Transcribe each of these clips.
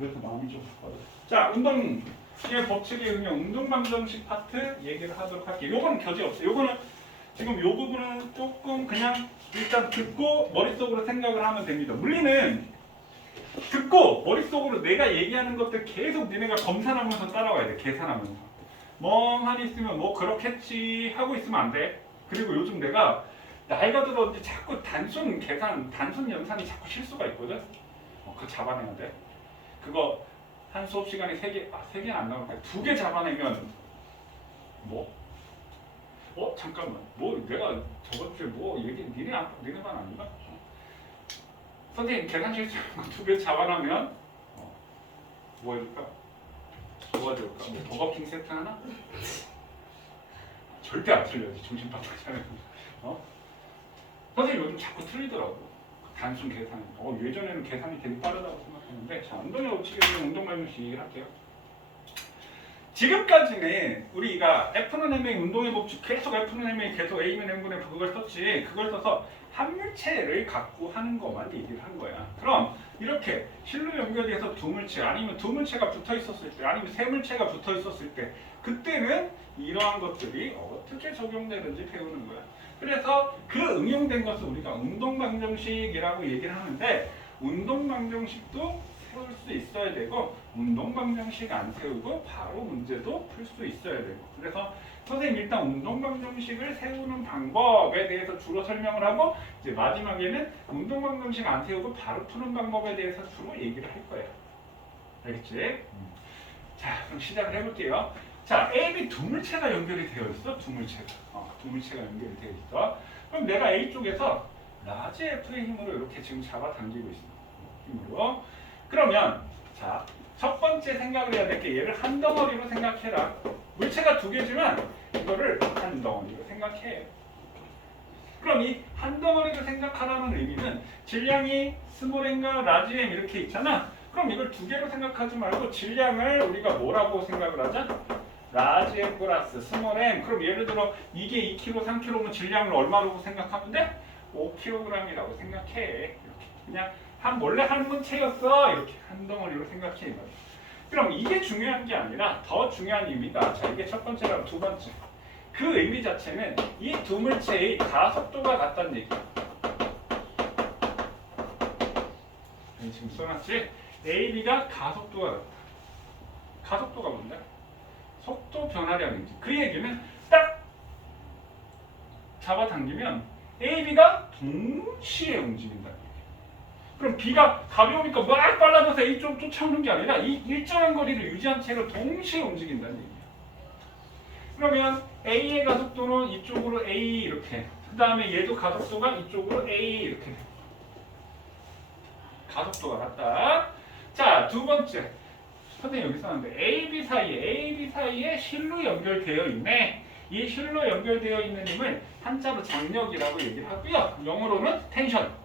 그래서 마음이 좀 급하다. 자, 운동의 법칙의 응용, 운동방정식 파트 얘기를 하도록 할게요. 요거는 교재 없어요. 요거는 지금 요 부분은 조금 그냥 일단 듣고 머릿속으로 생각을 하면 됩니다. 물리는 듣고 머릿속으로 내가 얘기하는 것들 계속 니네가 검산하면서 따라와야 돼. 계산하면서. 멍하니 있으면 뭐 그렇겠지 하고 있으면 안 돼. 그리고 요즘 내가 나이가 들었는데 자꾸 단순 계산, 단순 연산이 자꾸 실수가 있거든. 그거 잡아내야 돼. 그거 한 수업 시간에 3개, 3개는 안 나오니까 2개 잡아내면 뭐? 잠깐만. 뭐 내가 저번 주에 뭐 얘기 니네 반 아닌가? 선생님 계산 실수하는 거 2개 잡아내면 뭐 해줄까? 뭐가 좋을까? 버거킹 세트 하나? 절대 안 틀려야지. 정신 바짝 차려. 선생님 요즘 자꾸 틀리더라고. 단순 계산. 예전에는 계산이 되게 빠르다고 생각했는데, 자, 운동의 법칙에서 운동방정식 할게요. 지금까지는 우리가 F는 MA 운동의 법칙 계속 F는 MA 계속 A면 N분의 그걸 썼지. 그걸 써서 한 물체를 갖고 하는 것만 얘기를 한 거야. 그럼 이렇게 실로 연결돼서 두 물체 아니면 두 물체가 붙어 있었을 때 아니면 세 물체가 붙어 있었을 때 그때는 이러한 것들이 어떻게 적용되는지 배우는 거야. 그래서 그 응용된 것을 우리가 운동방정식이라고 얘기를 하는데, 운동방정식도 세울 수 있어야 되고 운동방정식 안 세우고 바로 문제도 풀 수 있어야 되고, 그래서 선생님 일단 운동방정식을 세우는 방법에 대해서 주로 설명을 하고 이제 마지막에는 운동방정식 안 세우고 바로 푸는 방법에 대해서 주로 얘기를 할 거예요. 알겠지? 자, 그럼 시작을 해볼게요. 자, A, B 두 물체가 연결이 되어 있어. 두 물체가 연결이 되어 있어. 그럼 내가 A 쪽에서 라지 F의 힘으로 이렇게 지금 잡아당기고 있어. 힘으로. 그러면 자, 첫 번째 생각을 해야 될 게 얘를 한 덩어리로 생각해라. 물체가 두 개지만 이거를 한 덩어리로 생각해. 그럼 이 한 덩어리로 생각하라는 의미는 질량이 스몰 N과 라지 M 이렇게 있잖아. 그럼 이걸 두 개로 생각하지 말고 질량을 우리가 뭐라고 생각을 하자? 라지 M 플러스 스몰 M. 그럼 예를 들어 이게 2kg, 3kg면 질량을 얼마라고 생각하면 돼? 5kg이라고 생각해. 이렇게 그냥 원래 한 물체였어. 이렇게 한 덩어리로 생각해. 그럼 이게 중요한 게 아니라 더 중요한 의미가, 자, 이게 첫 번째랑 두 번째. 그 의미 자체는 이 두 물체의 가속도가 같다는 얘기야. 지금 써놨지? A, B가 가속도가 같다. 가속도가 뭔데? 속도 변화량이지. 그 얘기는 딱 잡아당기면 A, B가 동시에 움직인다. 그럼 B가 가벼우니까 막 빨라져서 A 쪽 쫓아오는 게 아니라 이 일정한 거리를 유지한 채로 동시에 움직인다는 얘기예요. 그러면 A의 가속도는 이쪽으로 A 이렇게, 그 다음에 얘도 가속도가 이쪽으로 A 이렇게, 가속도가 같다. 자, 두 번째. 선생님 여기 썼는데 A, B 사이에 실로 연결되어 있네. 이 실로 연결되어 있는 힘을 한자로 장력이라고 얘기를 하고요. 영어로는 텐션.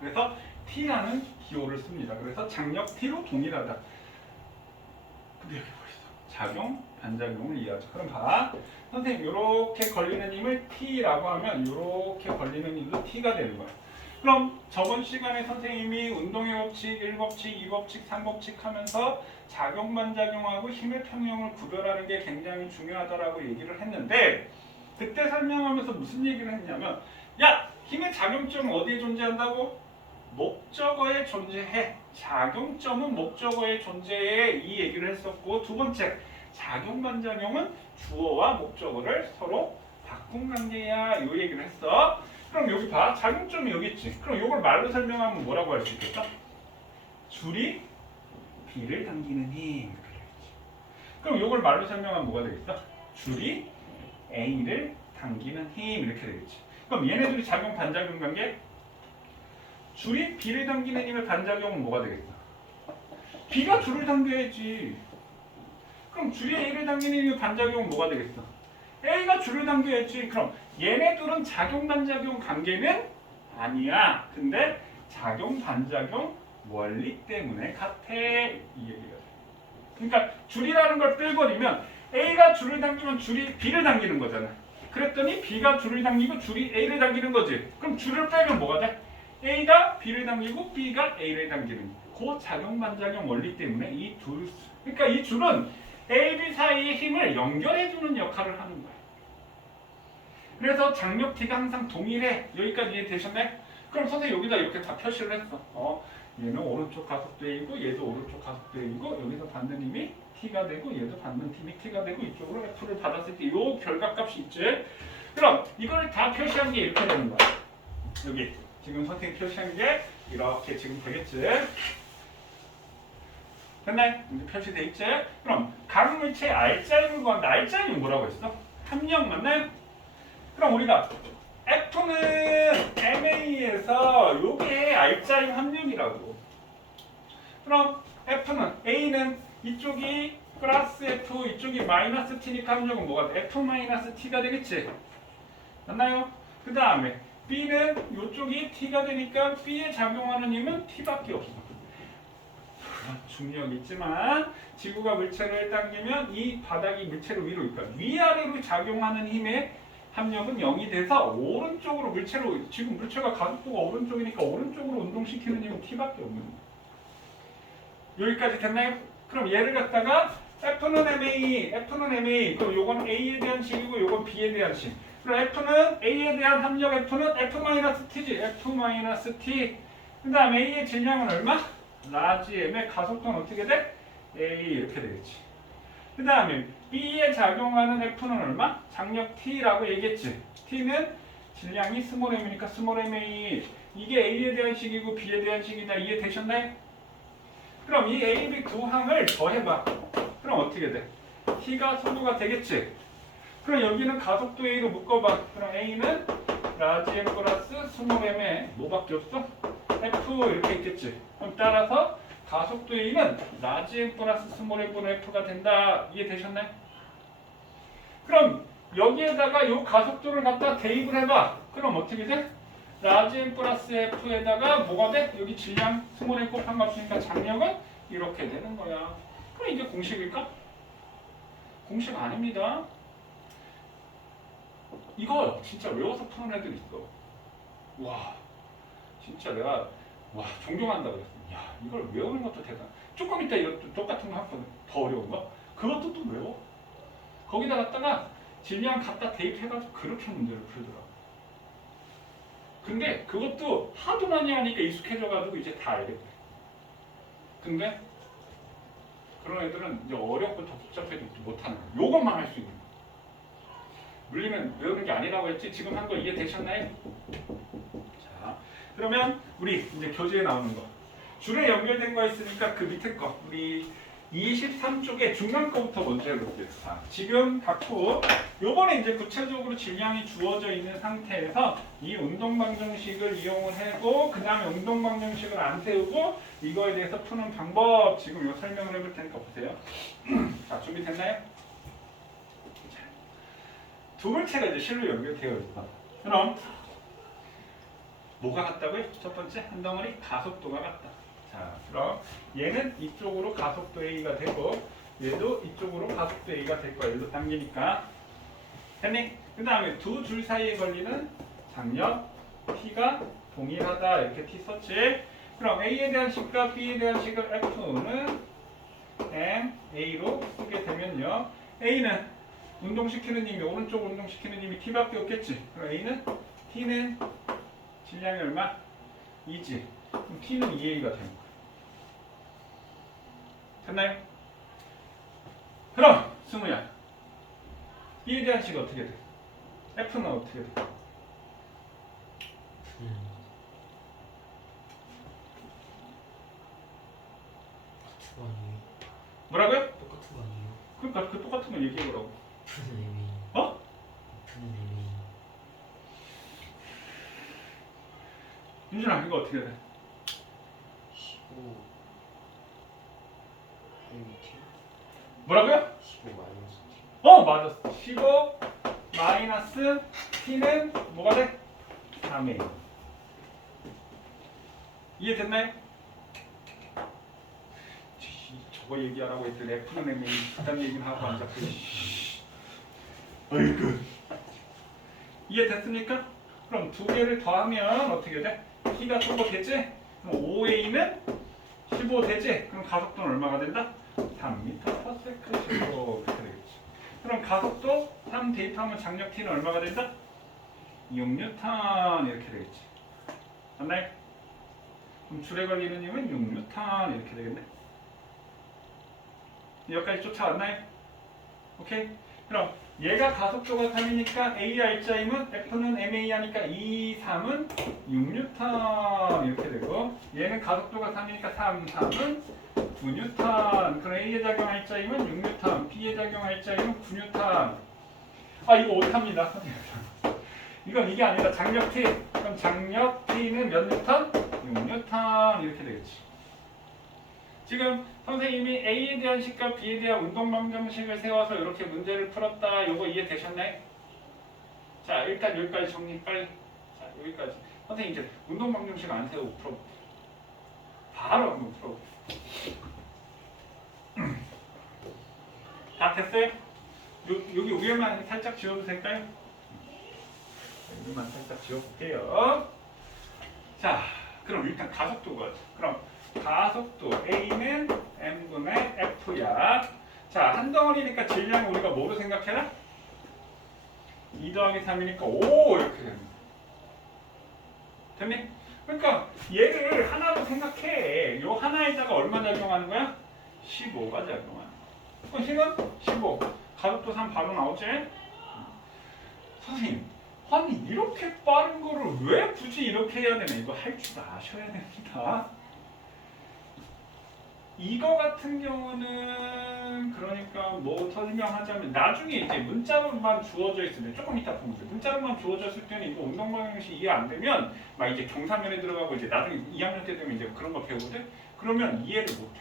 그래서 T라는 기호를 씁니다. 그래서 장력 T로 동일하다. 근데 여기 뭐 있어? 작용, 반작용을 이해하죠. 그럼 봐. 선생님 이렇게 걸리는 힘을 T라고 하면 이렇게 걸리는 힘도 T가 되는 거야. 그럼 저번 시간에 선생님이 운동의 법칙, 1법칙, 2법칙, 3법칙 하면서 작용, 반작용하고 힘의 평형을 구별하는 게 굉장히 중요하다라고 얘기를 했는데, 그때 설명하면서 무슨 얘기를 했냐면, 야! 힘의 작용점은 어디에 존재한다고? 목적어에 존재해. 작용점은 목적어에 존재해. 이 얘기를 했었고, 두 번째, 작용, 반작용은 주어와 목적어를 서로 바꾼 관계야. 이 얘기를 했어. 그럼 여기 봐. 작용점이 여기 있지. 그럼 이걸 말로 설명하면 뭐라고 할 수 있겠어? 줄이 B를 당기는 힘. 그럼 이걸 말로 설명하면 뭐가 되겠어? 줄이 A를 당기는 힘. 이렇게 되겠지. 그럼 얘네들이 작용, 반작용 관계? 줄이 B를 당기는 힘의 반작용은 뭐가 되겠어? B가 줄을 당겨야지. 그럼 줄이 A를 당기는 힘의 반작용은 뭐가 되겠어? A가 줄을 당겨야지. 그럼 얘네들은 작용, 반작용 관계는 아니야. 근데 작용, 반작용 원리 때문에 같아. 이 얘기가 돼. 그러니까 줄이라는 걸 빼버리면 A가 줄을 당기면 줄이 B를 당기는 거잖아. 그랬더니 B가 줄을 당기고 줄이 A를 당기는 거지. 그럼 줄을 빼면 뭐가 돼? A가 B를 당기고 B가 A를 당기는 그 작용 반작용 원리 때문에 이 둘, 그러니까 이 줄은 A, B 사이의 힘을 연결해주는 역할을 하는 거야. 그래서 장력 T가 항상 동일해. 여기까지 이해되셨나요? 그럼 선생님 여기다 이렇게 다 표시를 했어. 얘는 오른쪽 가속도이고 얘도 오른쪽 가속도이고 여기서 받는 힘이 T가 되고 얘도 받는 힘이 T가 되고 이쪽으로 F를 받았을 때 이 결과값이 있지. 그럼 이걸 다 표시한 게 이렇게 되는 거야. 여기 지금 선생님 표시한 게 이렇게 지금 되겠지. 됐나요? 이제 표시돼 있지? 그럼 각 물체의 R자임을 구한다. R자임이 뭐라고 했어? 함량 맞나요? 그럼 우리가 F는 MA에서 요게 R자임 함량이라고. 그럼 F는 A는 이쪽이 플러스 F 이쪽이 마이너스 T니까 함량은 뭐가 돼? F 마이너스 T가 되겠지? 맞나요? 그 다음에 B는 이쪽이 T가 되니까 B에 작용하는 힘은 T밖에 없어. 중력이 있지만 지구가 물체를 당기면 이 바닥이 물체를 위로 그러니까 위아래로 작용하는 힘의 합력은 0이 돼서 오른쪽으로 물체로 지금 물체가 가속도가 오른쪽이니까 오른쪽으로 운동시키는 힘은 T밖에 없는 거예요. 여기까지 됐나요? 그럼 얘를 갖다가 F는 MA 그럼 요건 A에 대한 식이고 요건 B에 대한 식. 그럼 F는 A에 대한 합력 F는 F-T지. F-T. 그 다음 A의 질량은 얼마? 라지 M의 가속도는 어떻게 돼? A 이렇게 되겠지. 그 다음에 B에 작용하는 F는 얼마? 장력 T라고 얘기했지. T는 질량이 스몰 m이니까 스몰 MA. 이게 A에 대한 식이고 B에 대한 식이다. 이해되셨나요? 그럼 이 A, B 두 항을 더해봐. 그럼 어떻게 돼? T가 소수가 되겠지. 그럼 여기는 가속도 A로 묶어봐. 그럼 A는 라지 M 플러스 스몰 M에 뭐밖에 없어? F 이렇게 있겠지. 그럼 따라서 가속도 A는 라지 M 플러스 스몰 M분의 F가 된다. 이해되셨나요? 그럼 여기에다가 이 가속도를 갖다 대입을 해봐. 그럼 어떻게 돼? 라지 M 플러스 F에다가 뭐가 돼? 여기 질량 스몰 M 곱한 거 없으니까 장력은 이렇게 되는 거야. 그럼 이게 공식일까? 공식 아닙니다. 이거 진짜 외워서 푸는 애들 있어. 와, 진짜 내가 존경한다 그랬어. 야, 이걸 외우는 것도 대단. 조금 이따 이것도 똑같은 거 하거든. 더 어려운 거. 그것도 또 외워. 거기다 갖다가 질량 갖다 대입해가지고 그렇게 문제를 풀더라고. 근데 그것도 하도 많이 하니까 익숙해져가지고 이제 다 알겠대. 근데 그런 애들은 이제 어렵고 더 복잡해도 못하는 거야. 요것만 할 수 있는 거야. 물리는 외우는 게 아니라고 했지. 지금 한 거 이해되셨나요? 자, 그러면 우리 이제 교재에 나오는 거. 줄에 연결된 거 있으니까 그 밑에 거. 우리 23쪽에 중간 거부터 먼저 해볼게요. 자, 지금 갖고 요번에 이제 구체적으로 질량이 주어져 있는 상태에서 이 운동방정식을 이용을 하고 그 다음에 운동방정식을 안 세우고 이거에 대해서 푸는 방법 지금 요 설명을 해볼 테니까 보세요. 자, 준비됐나요? 두 물체가 이제 실로 연결되어 있어. 그럼 뭐가 같다고요? 첫 번째 한 덩어리 가속도가 같다. 자, 그럼 얘는 이쪽으로 가속도 A가 되고 얘도 이쪽으로 가속도 A가 될 거야. 일로 당기니까. 됐니? 그 다음에 두 줄 사이에 걸리는 장력 T가 동일하다. 이렇게 T 썼지. 그럼 A에 대한 식과 B에 대한 식을 F는 M, A로 쓰게 되면요. A는 운동시키는 힘이 오른쪽 운동시키는 힘이 T밖에 없겠지. 그럼 A는 T는 질량이 얼마? 2지. 그럼 T는 2A가 되는 거야. 됐나요? 그럼 승우야 B에 대한 식이 어떻게 돼? F는 어떻게 돼? 똑같은 거 아니에요? 뭐라고요? 똑같은 거 아니에요? 그러니까 그 똑같은 거 얘기해보라고. F는 MA. 어? F는 MA. 윤준아 이거 어떻게 돼? 15 MT. 뭐라고요? 15 마이너스 T. 맞았어. 15 마이너스 T는 뭐가 돼? 3A. 이해됐나요? 저거 얘기하라고 했더니 F는 MA 그딴 얘기는 하고 앉았고. 어이구. 이해됐습니까? 그럼 두 개를 더하면 어떻게 돼? T가 15 되지? 그럼 5A는 15 되지? 그럼 가속도는 얼마가 된다? 3m/s 제곱 이렇게 되겠지. 그럼 가속도 3 대입하면 장력 T는 얼마가 된다? 6N 이렇게 되겠지. 맞나요? 그럼 줄에 걸리는 힘은 6N 이렇게 되겠네. 여기까지 쫓아왔나요? 오케이? 그럼 얘가 가속도가 3이니까 A R자임은 F는 MA 하니까 2, 3은 6N 이렇게 되고 얘는 가속도가 3이니까 3, 3은 9N. 그럼 A에 작용할 자임은 6N, B에 작용할 자임은 9N. 아 이거 오답니다. 이건 이게 아니라 장력 T. 그럼 장력 T는 몇 뉴턴? 6N 이렇게 되겠지. 지금 선생님이 A에 대한 식과 B에 대한 운동 방정식을 세워서 이렇게 문제를 풀었다. 요거 이해되셨나요? 자 일단 여기까지 정리 빨리. 자 여기까지. 선생님 이제 운동 방정식 안 세우고 풀어볼게요. 바로 한번 풀어볼게요. 다 됐어요? 여기 위에만 살짝 지워도 될까요? 여기만 살짝 지워볼게요. 자 그럼 일단 가속도가 그럼 가속도 A는 M분의 F야. 자, 한 덩어리니까 질량을 우리가 뭐로 생각해라? 2 더하기 3이니까 5 이렇게 됩니다. 됐니? 그러니까 얘를 하나로 생각해. 요 하나에다가 얼마 작용하는 거야? 15가 작용하는 거야. 그럼 힘은 15. 가속도 3 바로 나오지? 선생님, 아니 이렇게 빠른 거를 왜 굳이 이렇게 해야 되나? 이거 할 줄 아셔야 됩니다. 이거 같은 경우는 그러니까 뭐 설명하자면 나중에 이제 문자로만 주어져 있으면 조금 이따 보면 문자로만 주어졌을 때는 이거 운동 방정식 이해 안 되면 막 이제 경사면에 들어가고 이제 나중에 2학년 때 되면 이제 그런 거 배우거든. 그러면 이해를 못 해.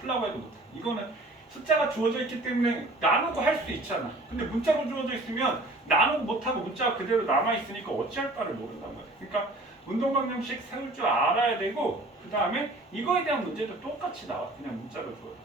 풀라고 해도 못 해. 이거는 숫자가 주어져 있기 때문에 나누고 할 수 있잖아. 근데 문자로 주어져 있으면 나누고 못 하고 문자가 그대로 남아 있으니까 어찌할 바를 모른단 말이야. 그러니까 운동 방정식 세울 줄 알아야 되고 그 다음에 이거에 대한 문제도 똑같이 나와. 그냥 문자로 주어져.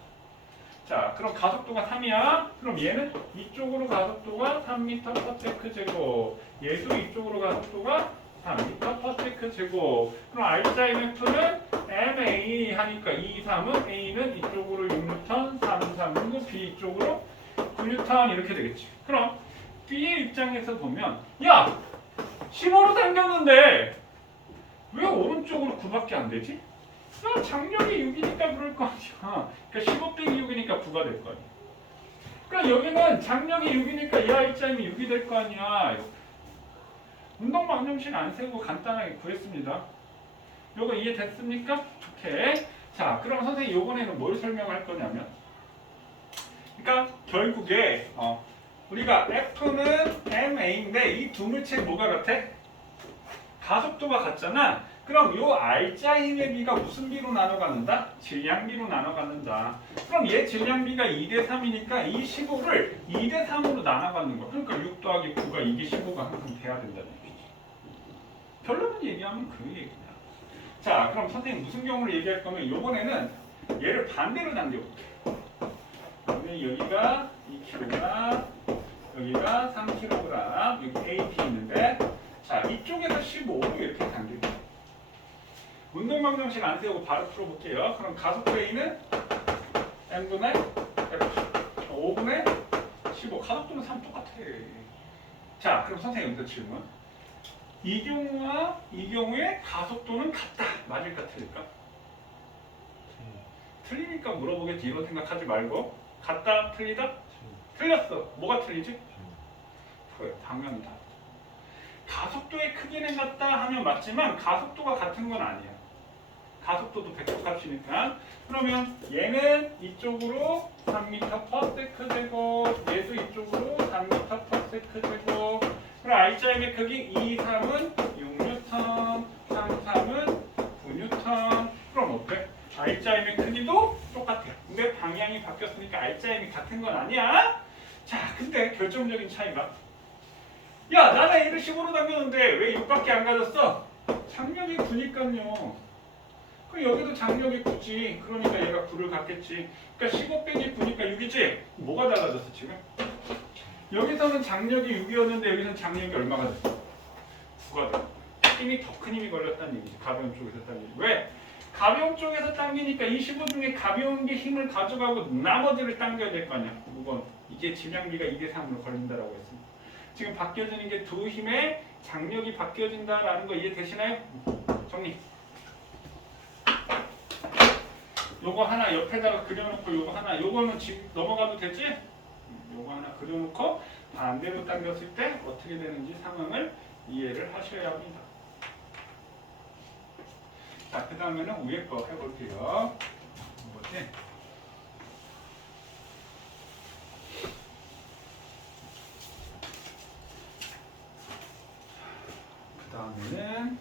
자, 그럼 가속도가 3이야. 그럼 얘는 이쪽으로 가속도가 3m/s 제곱. 얘도 이쪽으로 가속도가 3m/s 제곱. 그럼 R'F는 MA 하니까 2, 3은 A는 이쪽으로 6N, 3, 3은 B 이쪽으로 9N 이렇게 되겠지. 그럼 B의 입장에서 보면 야! 15로 당겼는데 왜 오른쪽으로 9밖에 안 되지? 야, 장력이 6이니까 그럴 거 아니야. 그러니까 15 빼기 6이니까 9가 될 거 아니야. 그러니까 여기는 장력이 6이니까 이 R자임이 6이 될 거 아니야. 운동 방정식 안 세우고 간단하게 구했습니다. 요거 이해됐습니까? 오케이. 자, 그럼 선생님 요번에는 뭘 설명할 거냐면 그러니까 결국에 우리가 F는 MA인데 이 두 물체 뭐가 같아? 가속도가 같잖아. 그럼 요 R자임의 비가 무슨 비로 나눠가는다? 질량비로 나눠가는다. 그럼 얘 질량비가 2대 3이니까 이 15를 2대 3으로 나눠가는 거야. 그러니까 6 더하기 9가 이게 15가 항상 돼야 된다는 얘기지. 결론을 얘기하면 그 얘기야. 자, 그럼 선생님 무슨 경우를 얘기할 거면 요번에는 얘를 반대로 당겨볼게. 여기가 2kg, 여기가 3kg, 여기 AP 있는데 자, 이쪽에서 15로 이렇게 당길게요. 운동 방정식 안 세우고 바로 풀어볼게요. 그럼 가속도 A는 M분의 F, 5분의 15. 가속도는 3 똑같아. 자, 그럼 선생님 또 질문. 이 경우와 이 경우의 가속도는 같다. 맞을까 틀릴까? 틀리니까 물어보겠지. 이런 생각하지 말고 같다, 틀리다? 틀렸어. 뭐가 틀리지? 그래, 당연히 다. 가속도의 크기는 같다 하면 맞지만 가속도가 같은 건 아니야. 가속도도 백도값이니까. 그러면 얘는 이쪽으로 3m/s 제곱, 얘도 이쪽으로 3m/s 제곱. 그럼 R자임의 크기 2, 3은 6N, 3, 3은 9N. 그럼 어때? R자임의 크기도 똑같아. 근데 방향이 바뀌었으니까 R자임이 같은 건 아니야. 자, 근데 결정적인 차이가 야, 나는 얘를 15로 당겼는데 왜 6밖에 안 가졌어? 장력이 9니까요. 그럼 여기도 장력이 9지. 그러니까 얘가 9를 갖겠지. 그러니까 15 빼기 9니까 6이지? 뭐가 달라졌어 지금? 여기서는 장력이 6이었는데 여기서는 장력이 얼마가 됐어? 9가 됐어. 느낌이 더 큰 힘이 걸렸다는 얘기지. 가벼운 쪽에서 당기지. 왜? 가벼운 쪽에서 당기니까 25 중에 가벼운 게 힘을 가져가고 나머지를 당겨야 될 거 아니야. 무거운. 이게 질량비가 2대 3으로 걸린다라고 했습니다. 지금 바뀌어지는 게 두 힘의 장력이 바뀌어진다라는 거 이해되시나요? 정리. 요거 하나 옆에다가 그려놓고 요거 하나, 요거는 지금 넘어가도 되지? 요거 하나 그려놓고 반대로 당겼을 때 어떻게 되는지 상황을 이해를 하셔야 합니다. 자, 그 다음에는 위에 거 해볼게요. 뭐지? 그 다음에는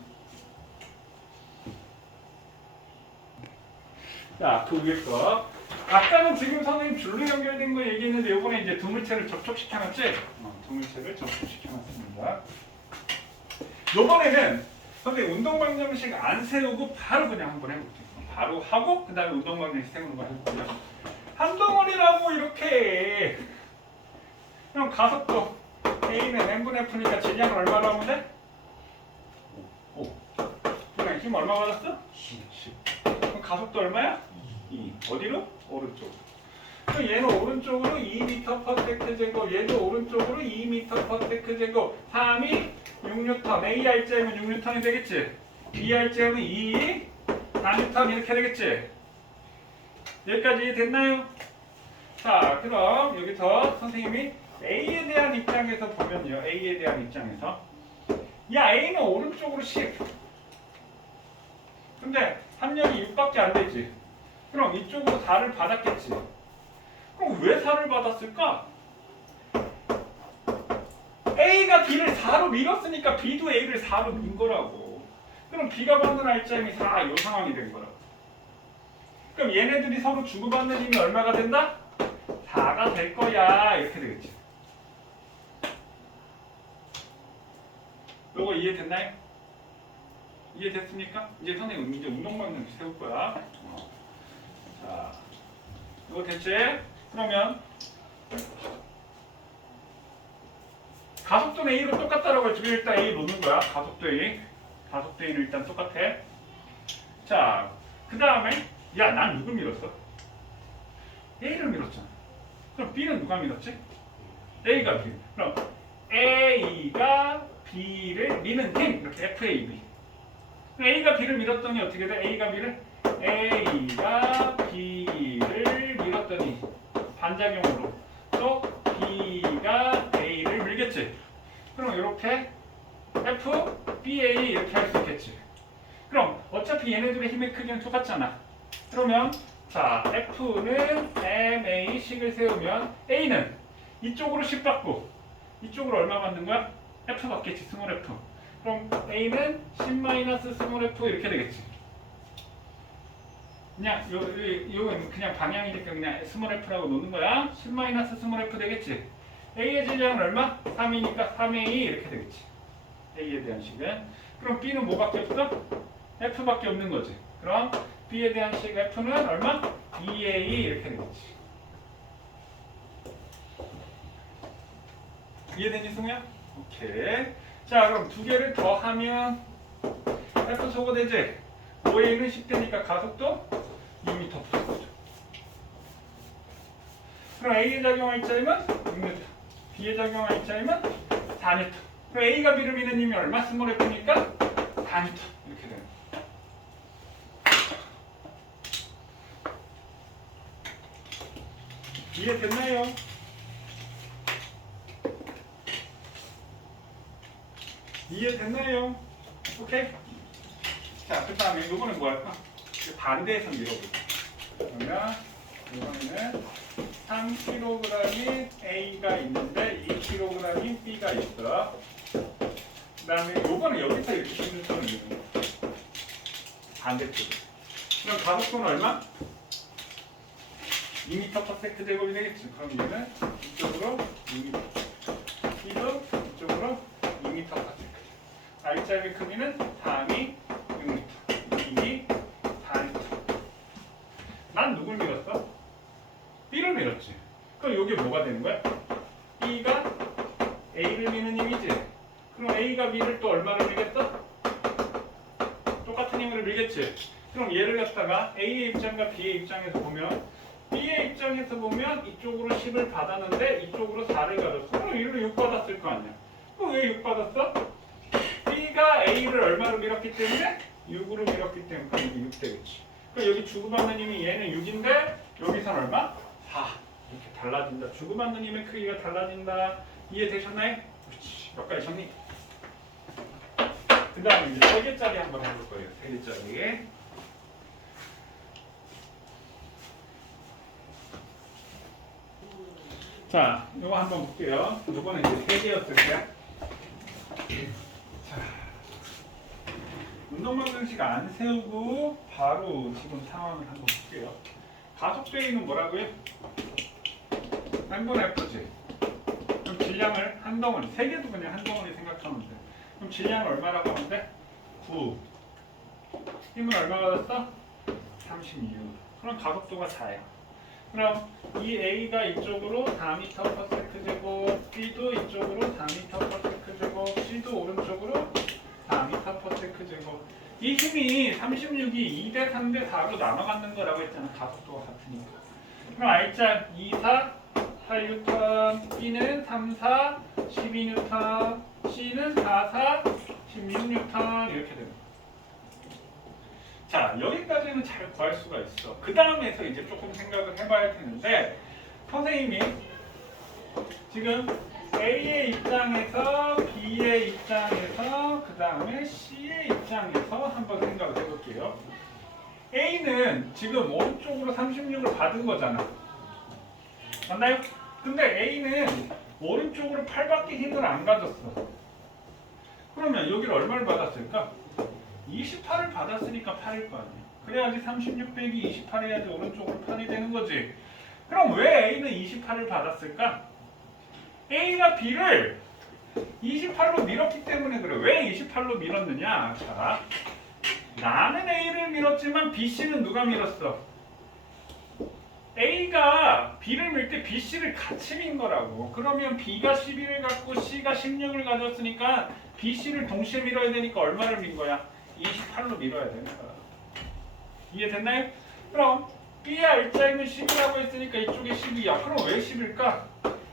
자, 그 위에 거. 아까는 지금 선생님 줄로 연결된 거 얘기했는데 요번에 이제 두물체를 접촉시켜놨지? 두물체를 접촉시켜놨습니다. 요번에는 선생님 운동방정식 안 세우고 바로 그냥 한번 해볼게요. 바로 하고 그 다음에 운동방정식 세우는 거 해볼게요. 한 덩어리라고 이렇게 그럼 가속도 A는 n분의 F니까 질량은 얼마로 하면 돼? 5. 그냥 힘 얼마 받았어? 10. 그럼 가속도 얼마야? 2. 어디로? 오른쪽. 그럼 얘는 오른쪽으로 2m/s 제곱, 얘도 오른쪽으로 2m/s 제곱. 3이 6N. AR제곱은 6N이 되겠지? BR제곱은 2, 4N 이렇게 되겠지? 여기까지 됐나요? 자, 그럼 여기서 선생님이 A에 대한 입장에서 보면요. A에 대한 입장에서 야, A는 오른쪽으로 10. 근데 합력이 6밖에 안 되지. 그럼 이쪽으로 4를 받았겠지. 그럼 왜 4를 받았을까? A가 B를 4로 밀었으니까 B도 A를 4로 민 거라고. 그럼 B가 받는 R점이 4, 이 상황이 된 거라고. 그럼 얘네들이 서로 주고받는 힘이 얼마가 된다? 4가 될 거야. 이렇게 되겠지. 요거 이해됐나요? 이해됐습니까? 이제 선생님 이제 운동방정 세울 거야. 자, 이거 됐지? 그러면 가속도 A로 똑같다라고 했지. 일단 A 놓는 거야. 가속도 A. 가속도 A는 일단 똑같아. 자, 그 다음에 야, 난 누구 밀었어? A를 밀었잖아. 그럼 B는 누가 밀었지? A가 B. 그럼 A가 B를 미는 힘. 이렇게 FAB. A가 B를 밀었더니 어떻게 돼? A가 B를 밀었더니 반작용으로 또 B가 A를 밀겠지. 그럼 이렇게 F, BA 이렇게 할 수 있겠지. 그럼 어차피 얘네들의 힘의 크기는 똑같잖아. 그러면 자, F는 MA식을 세우면 A는 이쪽으로 10 받고 이쪽으로 얼마 받는 거야? F 받겠지, 스몰 F. 그럼 A는 10 스몰 F 이렇게 되겠지. 그냥 요건 그냥 방향이니까 그냥 스몰 F라고 놓는 거야. 10 스몰 F 되겠지. A의 질량은 얼마? 3이니까 3A 이렇게 되겠지. A에 대한 식은. 그럼 B는 뭐밖에 없어? F밖에 없는 거지. 그럼 B에 대한 식 F는 얼마? 2A 이렇게 되겠지. 이해되니 승우야? 오케이. 자, 그럼 두 개를 더하면 F 소거되지? 5A는 10대니까 가속도 2m 붙었죠. 그럼 A에 작용할 짜임은 6m, B에 작용할 짜임은 4m. 그럼 A가 B를 미는 힘이 얼마? 스몰 F니까 4m. 이렇게 되는 거예요. 이해됐나요? 이해됐나요? 오케이? 자, 그 다음에 이거는 뭐 할까? 반대해서 밀어보자. 그러면 이번에는 3kg이 A가 있는데 2kg이 B가 있어. 그 다음에 요거는 여기서 이렇게 신경을 미는 거야. 반대쪽으로. 그럼 가속도는 얼마? 2m/s 제곱이 되겠지. 그럼 얘는 이쪽으로 2m. B도 이쪽으로 2m/s. R자의 크기는 3이 6m, 2이 4m. 난 누굴 밀었어? B를 밀었지. 그럼 이게 뭐가 되는 거야? B가 A를 미는 힘이지. 그럼 A가 B를 또 얼마를 밀겠어? 똑같은 힘으로 밀겠지. 그럼 얘를 갖다가 A의 입장과 B의 입장에서 보면 B의 입장에서 보면 이쪽으로 10을 받았는데 이쪽으로 4를 가졌어. 그럼 이리로 6 받았을 거 아니야. 그럼 왜 6 받았어? B가 A를 얼마로 밀었기 때문에? 6으로 밀었기 때문에 그럼 이게 6 되겠지. 그럼 여기 주고받는 힘이 얘는 6인데 여기선 얼마? 4. 이렇게 달라진다. 주고받는 힘의 크기가 달라진다. 이해되셨나요? 그렇지. 몇 가지 정리. 그 다음에 이제 3개짜리 한번 해볼 거예요. 3개짜리. 자, 이거 한번 볼게요. 이거는 이제 3개였을 때. 자, 운동방정식 안 세우고 바로 지금 상황을 한번 볼게요. 가속도에는 뭐라고요? 한번 F지. 그럼 질량을 한 덩어리, 3개도 그냥 한 덩어리 생각하면 돼. 그럼 질량을 얼마라고 하면 돼? 9. 힘은 얼마 받았어? 36. 그럼 가속도가 4야. 그럼 이 A가 이쪽으로 4m/s 제곱, B도 이쪽으로 4m/s 제곱, C도 오른쪽으로 4m/s 제곱. 이 힘이 36이 2대 3대 4로 나눠갖는 거라고 했잖아. 가속도가 같으니까. 그럼 R자 2, 4, 8N, B는 3, 4, 12N, C는 4, 4, 16N 이렇게 됩니다. 자, 여기까지는 잘 구할 수가 있어. 그 다음에서 이제 조금 생각을 해봐야 되는데 선생님이 지금 A의 입장에서 B의 입장에서 그 다음에 C의 입장에서 한번 생각을 해볼게요. A는 지금 오른쪽으로 36을 받은 거잖아. 맞나요? 근데 A는 오른쪽으로 8밖에 힘을 안 가졌어. 그러면 여기를 얼마를 받았을까? 28을 받았으니까 8일 거 아니야. 그래야지 36 빼기 28 해야지 오른쪽으로 8이 되는 거지. 그럼 왜 A는 28을 받았을까? A가 B를 28로 밀었기 때문에 그래. 왜 28로 밀었느냐? 자, 나는 A를 밀었지만 BC는 누가 밀었어? A가 B를 밀 때 BC를 같이 민 거라고. 그러면 B가 11을 갖고 C가 16을 가졌으니까 BC를 동시에 밀어야 되니까 얼마를 민 거야? 28로 밀어야 되는 거야. 이해됐나요? 그럼 B의 R자임은 10이라고 했으니까 이쪽에 12야. 그럼 왜 10일까?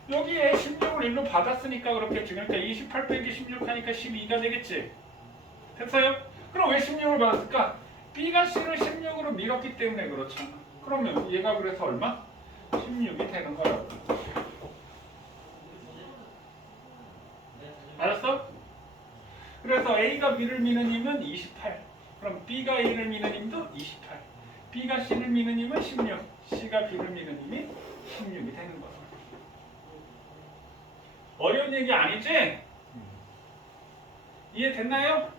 여기에 16을 1로 받았으니까 그렇겠지. 그러니까 28 빼기 16 하니까 12가 되겠지. 됐어요? 그럼 왜 16을 받았을까? B가 C를 16으로 밀었기 때문에 그렇잖아. 그러면 얘가 그래서 얼마? 16이 되는 거라고. 알았어? 그래서 A가 B를 미는 힘은 28. 그럼 B가 A를 미는 힘도 28. B가 C를 미는 힘은 16. C가 B를 미는 힘이 16이 되는 거야. 어려운 얘기 아니지? 이해됐나요?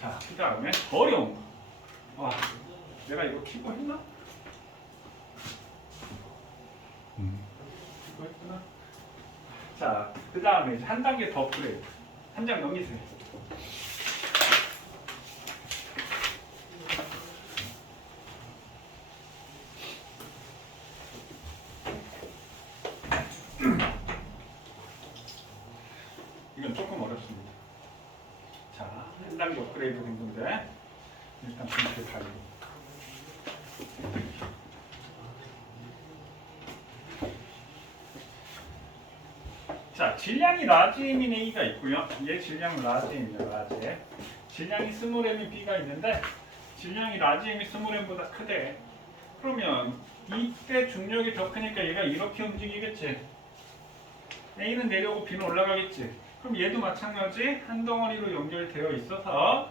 자, 그 다음에 어려운 거. 와, 내가 이거 키고 했나? 키고 했구나. 자, 그 다음에 한 단계 더 업그레이드. 한 장 넘기세요. 이건 조금 어렵습니다. 자, 한 단계 업그레이드 된 건데 일단 분필 달고. 자, 질량이 라지 M인 A가 있고요. 얘 질량은 라지 M이에요. 라지. 질량이 스몰 M인 B가 있는데 질량이 라지 M이 스몰 M보다 크대. 그러면 이때 중력이 더 크니까 얘가 이렇게 움직이겠지. A는 내려오고 B는 올라가겠지. 그럼 얘도 마찬가지 한 덩어리로 연결되어 있어서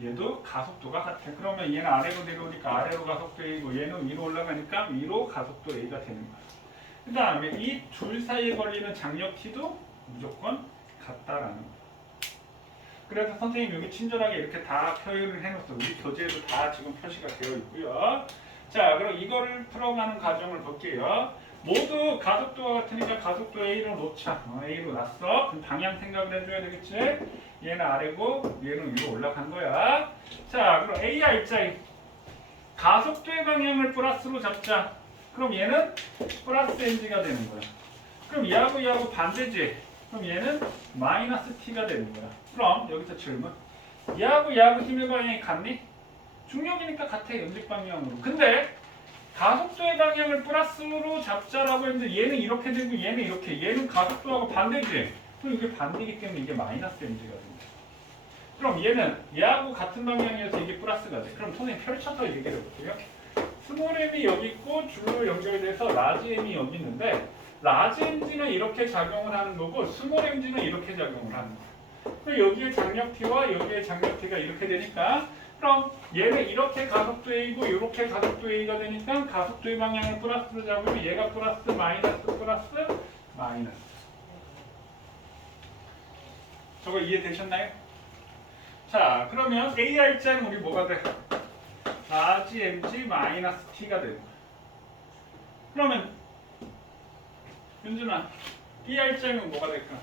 얘도 가속도가 같아. 그러면 얘는 아래로 내려오니까 아래로 가속도 A고 얘는 위로 올라가니까 위로 가속도 A가 되는 거야. 그 다음에 이 둘 사이에 걸리는 장력 T도 무조건 같다라는 거야. 그래서 선생님 여기 친절하게 이렇게 다 표현을 해놨어. 우리 교재에도 다 지금 표시가 되어 있고요. 자, 그럼 이거를 풀어가는 과정을 볼게요. 모두 가속도가 같으니까 가속도 A로 놓자. A로 놨어. 그럼 방향 생각을 해줘야 되겠지? 얘는 아래고 얘는 위로 올라간 거야. 자, 그럼 A, R자임. 가속도의 방향을 플러스로 잡자. 그럼 얘는 플러스 NG가 되는 거야. 그럼 얘하고 반대지. 그럼 얘는 마이너스 T가 되는 거야. 그럼 여기서 질문. 얘하고 힘의 방향이 같니? 중력이니까 같아. 연직 방향으로. 근데 가속도의 방향을 플러스로 잡자라고 했는데 얘는 이렇게 되고 얘는 이렇게. 얘는 가속도하고 반대지. 그럼 이게 반대이기 때문에 이게 마이너스 mg가 된다. 그럼 얘하고 같은 방향이어서 이게 플러스가 돼. 그럼 선생님 펼쳐서 얘기를 해볼게요. 스몰 m이 여기 있고 줄로 연결돼서 라지 m이 여기 있는데 라지 mg는 이렇게 작용을 하는 거고 스몰 mg는 이렇게 작용을 하는 거야. 그럼 여기에 장력 t와 여기에 장력 t가 이렇게 되니까 그럼 얘는 이렇게 가속도 a고 이렇게 가속도 a가 되니까 가속도의 방향을 플러스로 잡으면 얘가 플러스 마이너스 플러스 마이너스. 저거 이해되셨나요? 자, 그러면 AR자는 우리 뭐가 돼? 라지 mg 마이너스 t가 되는 거야. 그러면 윤준아, BR자는 뭐가 될까?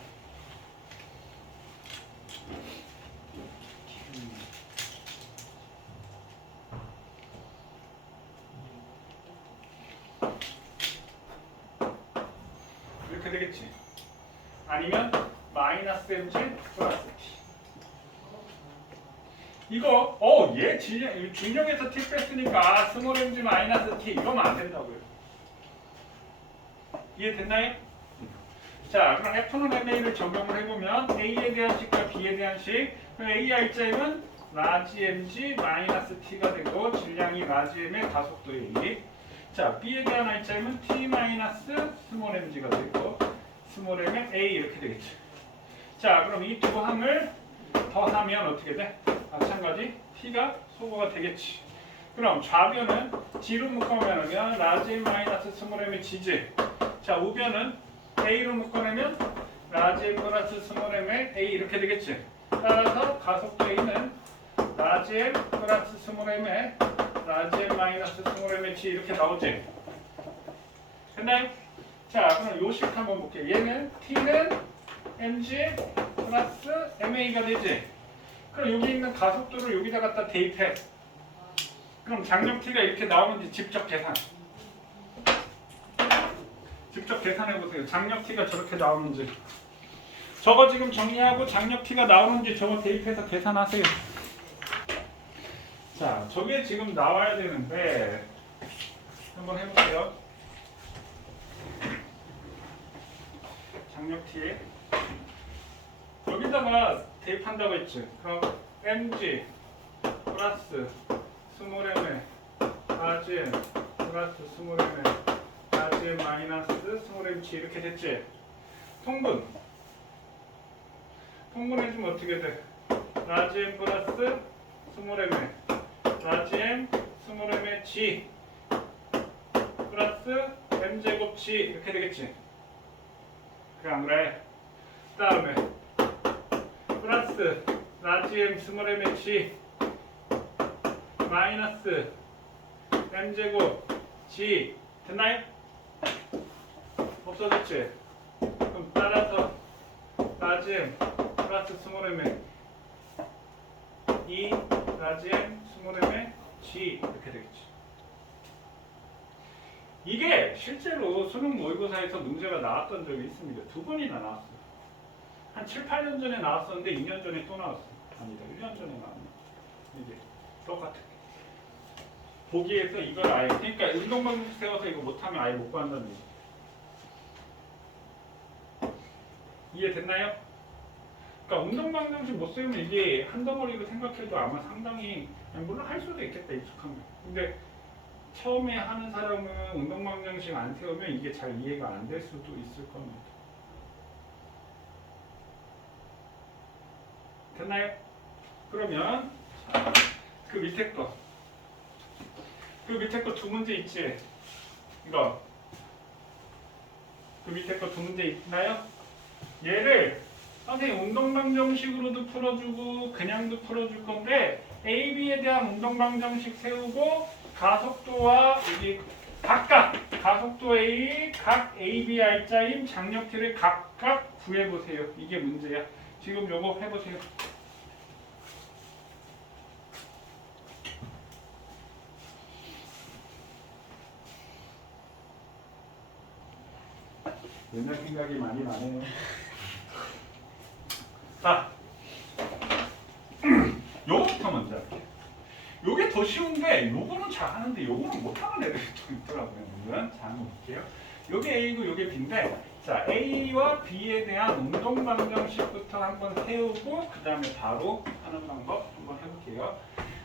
이렇게 되겠지. 아니면 마이너스 mg 플러스 t. 이거 얘 중력에서 t 뺐으니까 스몰 mg 마이너스 t 이러면 안 된다고요. 이해됐나요? 자, 그럼 F는 MA를 적용을 해보면 A에 대한 식과 B에 대한 식. 그럼 AR자임은 라지 mg 마이너스 t가 되고 질량이 라지 m의 가속도 A. 자, B에 대한 R자임은 t 마이너스 스몰 mg가 되고 스몰 m의 A 이렇게 되겠죠. 자, 그럼 이 두 항을 더하면 어떻게 돼? 마찬가지 t가 소거가 되겠지. 그럼 좌변은 g로 묶어내면 라지 m 마이너스 스몰 m의 g지. 자, 우변은 a로 묶어내면 라지 m 플러스 스몰 m의 a 이렇게 되겠지. 따라서 가속도 a는 라지 m 플러스 스몰 m의 라지 m 마이너스 스몰 m의 g 이렇게 나오지. 됐나요? 자, 그럼 요식 한번 볼게요. 얘는 t는 mg 플러스 ma가 되지. 그럼 여기 있는 가속도를 여기다 갖다 대입해. 그럼 장력 t가 이렇게 나오는지 직접 계산해 보세요. 장력 t가 저렇게 나오는지. 저거 지금 정리하고 장력 t가 나오는지 저거 대입해서 계산하세요. 자, 저게 지금 나와야 되는데 한번 해볼게요. 장력 t에 여기다가 대입한다고 했지. 그럼 mg 플러스 스몰 m의 라지 m 플러스 스몰 m의 라지 m 마이너스 스몰 mg 이렇게 됐지. 통분해주면 어떻게 돼? 라지 m 플러스 스몰 m의 라지 m 스몰 m의 g 플러스 m제곱 g 이렇게 되겠지. 그래 안 그래? 그 다음에 플러스 라지 m 스몰 m의 g 마이너스 m제곱 g 됐나요? 없어졌지? 그럼 따라서 라지 m 플러스 스몰 m의 2 라지 m 스몰 m의 g 이렇게 되겠지. 이게 실제로 수능 모의고사에서 문제가 나왔던 적이 있습니다. 2번이나 나왔어요. 한 7, 8년 전에 나왔었는데 2년 전에 또 나왔어요. 아니다, 1년 전에 나왔네. 이게 똑같아. 보기에서 이걸 아예, 그러니까 운동방식 세워서 이거 못하면 아예 못 구한다는 얘기. 이해됐나요? 그러니까 운동방정식 못 세우면 이게 한 덩어리로 생각해도 아마 상당히, 물론 할 수도 있겠다, 익숙하면. 근데 처음에 하는 사람은 운동방정식 안 세우면 이게 잘 이해가 안 될 수도 있을 겁니다. 됐나요? 그러면 자, 그 밑에 거 두 문제 있지? 이거 그 밑에 거 두 문제 있나요? 얘를 선생님 운동방정식으로도 풀어주고 그냥도 풀어줄 건데 A, B에 대한 운동방정식 세우고 가속도와 여기 각각 가속도 A, 각 A, B R자임 장력 T를 각각 구해보세요. 이게 문제야. 지금 요거 해보세요. 옛날 생각이 많이 나네요. 자, 요게 더 쉬운데 요거는 잘하는데 요거는 못하는 애들이 좀 있더라고요. 물론 자 한번 볼게요. 요게 A고 요게 B인데 자 A와 B에 대한 운동 방정식부터 한번 세우고 그 다음에 바로 하는 방법 한번 해볼게요.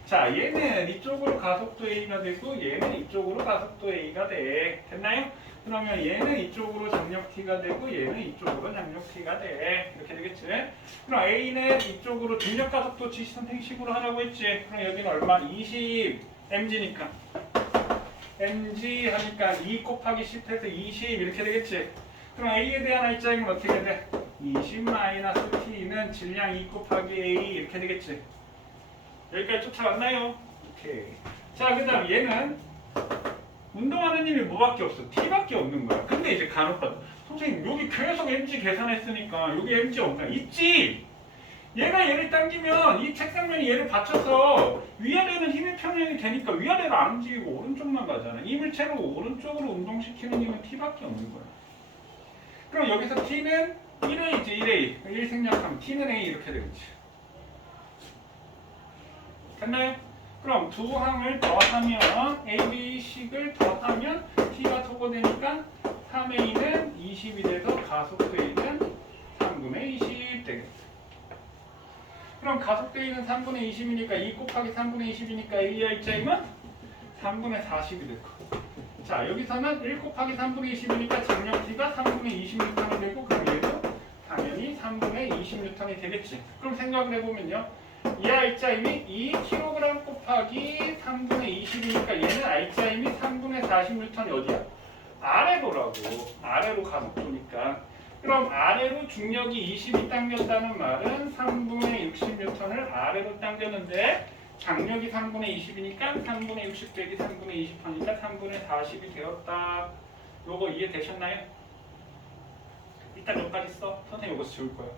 자 얘는 이쪽으로 가속도 A가 되고 얘는 이쪽으로 가속도 A가 돼. 됐나요? 그러면 얘는 이쪽으로 장력 T가 되고 얘는 이쪽으로 장력 T가 돼. 이렇게 되겠지? 그럼 A는 이쪽으로 중력 가속도 지시선택식으로 하라고 했지? 그럼 여기는 얼마? 20 mg니까 mg 하니까 2 곱하기 10 해서 20 이렇게 되겠지? 그럼 A에 대한 I자임은 어떻게 돼? 20 마이너스 T는 질량 2 곱하기 A 이렇게 되겠지? 여기까지 쫓아갔나요? 오케이. 자, 그 다음 얘는 운동하는 힘이 뭐밖에 없어? T밖에 없는 거야. 근데 이제 간혹 선생님 여기 계속 mg 계산했으니까 여기 mg 없나? 있지! 얘가 얘를 당기면 이 책상면이 얘를 받쳐서 위아래는 힘의 평형이 되니까 위아래로 안 움직이고 오른쪽만 가잖아. 이 물체를 오른쪽으로 운동시키는 힘은 T밖에 없는 거야. 그럼 여기서 T는 1A지 1A. 1 생략하면 T는 A 이렇게 되겠지. 됐나요? 그럼 두 항을 더하면 A, B식을 더하면 T가 토고되니까 3A는 20이 돼서 가속도 A는 3분의 20 되겠다. 그럼 가속도 A는 3분의 20이니까 2 곱하기 3분의 20이니까 A의 I자임은 3분의 40이 될 거고. 자 여기서는 1 곱하기 3분의 20이니까 장력 T가 3분의 20N이 되고 그럼 얘도 당연히 3분의 20N이 되겠지. 그럼 생각을 해보면요. 이 I자임이 2kg 곱하기 3분의 20이니까 얘는 I자임이 3분의 40N이 어디야? 아래로라고. 아래로 가속도니까. 그럼 아래로 중력이 20이 당겼다는 말은 3분의 60N을 아래로 당겼는데 장력이 3분의 20이니까 3분의 60 빼기 3분의 20 하니까 3분의 40이 되었다. 요거 이해되셨나요? 일단 여기까지 써. 선생님 요거 지울 거야.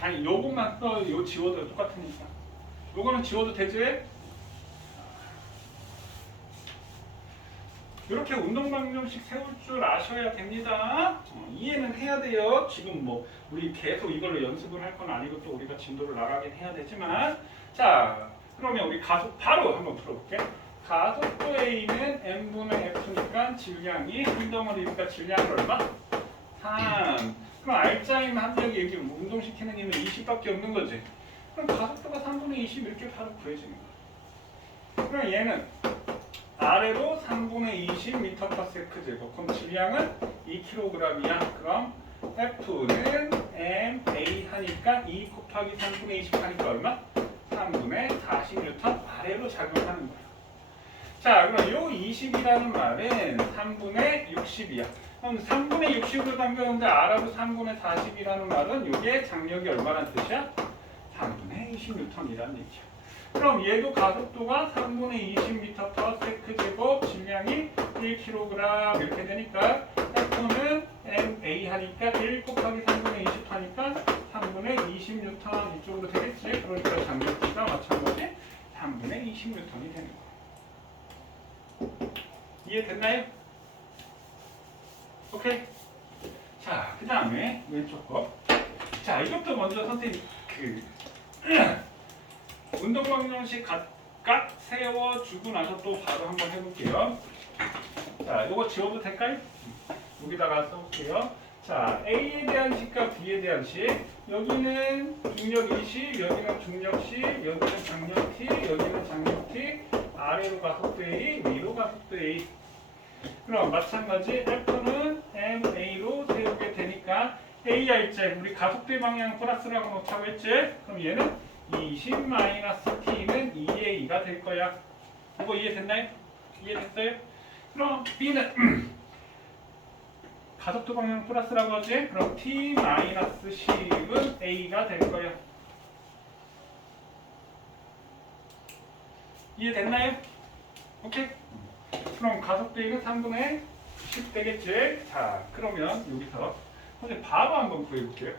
아니 요것만 써. 요 지워도 똑같으니까. 요거는 지워도 되지? 이렇게 운동 방정식 세울 줄 아셔야 됩니다. 이해는 해야 돼요. 지금 뭐 우리 계속 이걸로 연습을 할 건 아니고 또 우리가 진도를 나가긴 해야 되지만 자 그러면 우리 가속 바로 한번 풀어볼게. 가속도 A는 M분의 F니까 질량이 한 덩어리니까 질량은 얼마? 3. 그럼 R자임 합력이 여기 운동시키는 힘은 20밖에 없는 거지. 그럼 가속도가 3분의 20 이렇게 바로 구해지는 거야. 그럼 얘는 아래로 3분의 20m/s 제곱. 그럼 질량은 2kg이야. 그럼 F는 MA 하니까 2 곱하기 3분의 20 하니까 얼마? 3분의 40N 아래로 작용하는 거야. 자, 그럼 요 20이라는 말은 3분의 60이야. 그럼 3분의 60으로 당겼는데 아래로 3분의 40이라는 말은 이게 장력이 얼마란 뜻이야? 3분의 20N이라는 얘기야. 그럼 얘도 가속도가 3분의 20m/s 제곱, 질량이 1kg 이렇게 되니까 F는 MA 하니까 1 곱하기 3분의 20 하니까 3분의 20N 이쪽으로 되겠지. 그러니까 장력비가 마찬가지 3분의 20N이 되는 거야. 이해됐나요? 오케이. 자, 그 다음에 왼쪽 거. 자, 이것도 먼저 선생님 운동 방정식 각각 세워주고 나서 또 바로 한번 해볼게요. 자, 이거 지워도 될까요? 여기다가 써볼게요. 자, A에 대한 식과 B에 대한 식. 여기는 중력 20, 여기는 중력 10, 여기는 장력 T, 여기는 장력 T. 아래로 가속도 A, 위로 가속도 A. 그럼 마찬가지 F는 MA로 세우게 되니까 AI자, 우리 가속도의 방향 플러스라고 놓자고 했지? 그럼 얘는 20-t는 2a가 될 거야. 이거 이해됐나요? 이해됐어요? 그럼 b는 가속도 방향 플러스라고 하지? 그럼 t-10은 a가 될 거야. 이해됐나요? 오케이? 그럼 가속도 A는 3분의 10 되겠지? 자, 그러면 여기서 선생님 바로 한번 구해볼게요.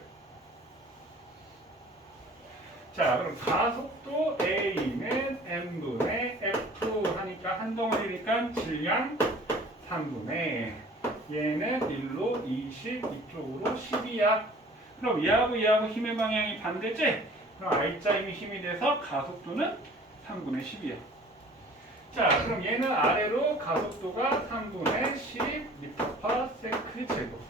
자, 그럼 가속도 A는 M분의 F 하니까 한 덩어리니까 질량 3분의 얘는 1로 20 이쪽으로 10이야. 그럼 얘하고 얘하고 힘의 방향이 반대지? 그럼 R자임이 힘이 돼서 가속도는 3분의 10이야. 자, 그럼 얘는 아래로 가속도가 3분의 10m/s 제곱.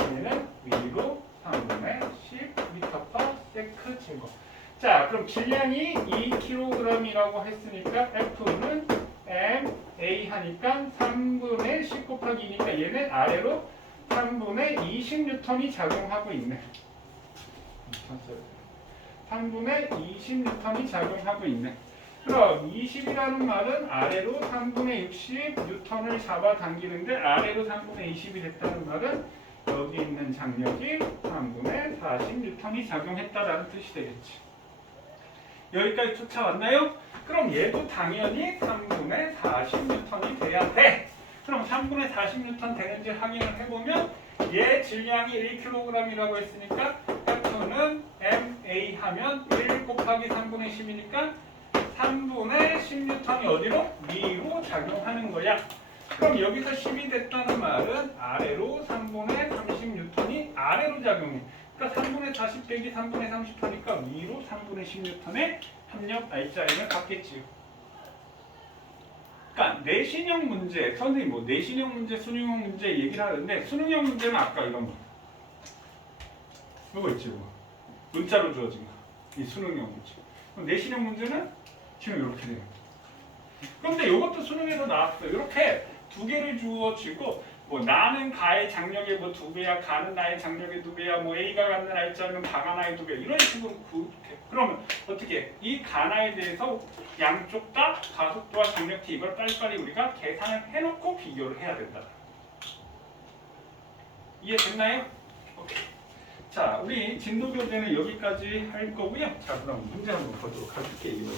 얘는 위로 3분의 10m/s 제곱. 자, 그럼 질량이 2kg이라고 했으니까 F는 MA 하니까 3분의 10 곱하기 2니까 얘는 아래로 3분의 20N이 작용하고 있네. 3분의 20N이 작용하고 있네. 그럼 20이라는 말은 아래로 3분의 60N을 잡아당기는데 아래로 3분의 20이 됐다는 말은 여기 있는 장력이 3분의 40N이 작용했다라는 뜻이 되겠지. 여기까지 쫓아왔나요? 그럼 얘도 당연히 3분의 40N이 돼야 돼. 그럼 3분의 40N 되는지 확인을 해보면 얘 질량이 1kg이라고 했으니까 F는 MA 하면 1 곱하기 3분의 10이니까 3분의 10N이 어디로? 위로 작용하는 거야. 그럼 여기서 10이 됐다는 말은 아래로 3분의 30N이 아래로 작용해. 그러니까 3분의 40 빼기 3분의 30 하니까 위로 3분의 10N의 합력 R자임을 갖겠지요. 그러니까 내신형 문제, 선생님 뭐 내신형 문제, 수능형 문제 얘기를 하는데 수능형 문제는 아까 이런 거. 이거 있지, 이거. 문자로 주어진 거. 이 수능형 문제. 그럼 내신형 문제는 지금 이렇게 돼요. 그런데 이것도 수능에서 나왔어요. 이렇게 두 개를 주어지고 뭐 나는 가의 장력의 뭐 2배야, 가는 나의 장력의 2배야, 뭐 A가 갖는 R자는 가가 나의 2배 이런 식으로 그러면 어떻게 이 가나에 대해서 양쪽 다 가속도와 장력 T 이걸 빨리빨리 우리가 계산을 해놓고 비교를 해야 된다. 이해됐나요? 오케이. 자, 우리 진도 교재는 여기까지 할 거고요. 자, 그럼 문제 한번 보도록 할게요.